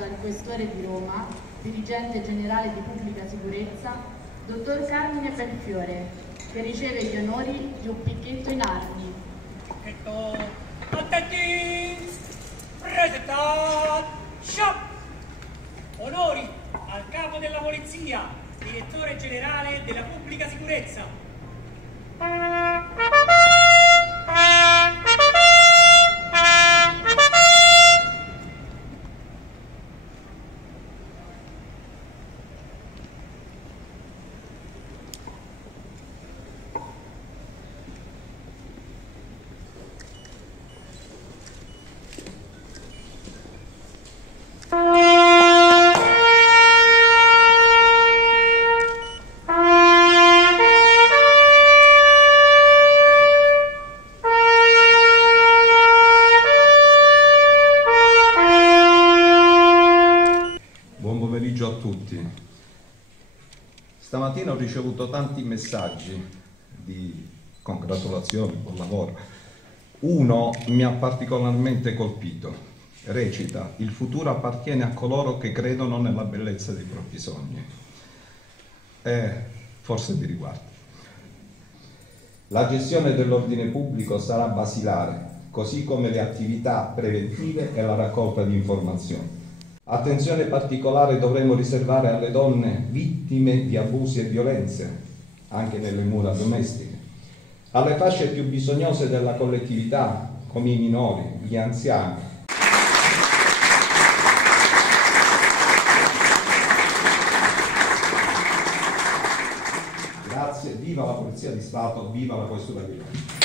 dal Questore di Roma, dirigente generale di Pubblica Sicurezza, dottor Carmine Belfiore, che riceve gli onori di un picchetto in armi. Picchetto, attenti, presentat, shop! Onori al capo della polizia, direttore generale della Pubblica Sicurezza. A tutti. Stamattina ho ricevuto tanti messaggi di congratulazioni, buon lavoro. Uno mi ha particolarmente colpito. Recita: il futuro appartiene a coloro che credono nella bellezza dei propri sogni. Forse vi riguarda. La gestione dell'ordine pubblico sarà basilare, così come le attività preventive e la raccolta di informazioni. Attenzione particolare dovremo riservare alle donne vittime di abusi e violenze, anche nelle mura domestiche, alle fasce più bisognose della collettività, come i minori, gli anziani. Grazie, viva la Polizia di Stato, viva la Questura di Roma.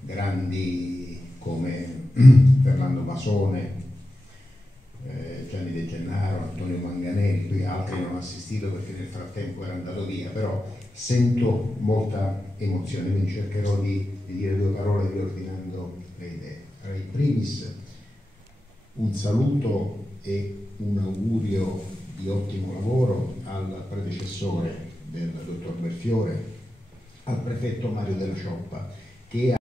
Grandi come Fernando Masone, Gianni De Gennaro, Antonio Manganelli, altri non ho assistito perché nel frattempo era andato via, però sento molta emozione, quindi cercherò di dire due parole riordinando le idee. Allora, in primis un saluto e un augurio di ottimo lavoro al predecessore del dottor Belfiore, al prefetto Mario Della Cioppa, che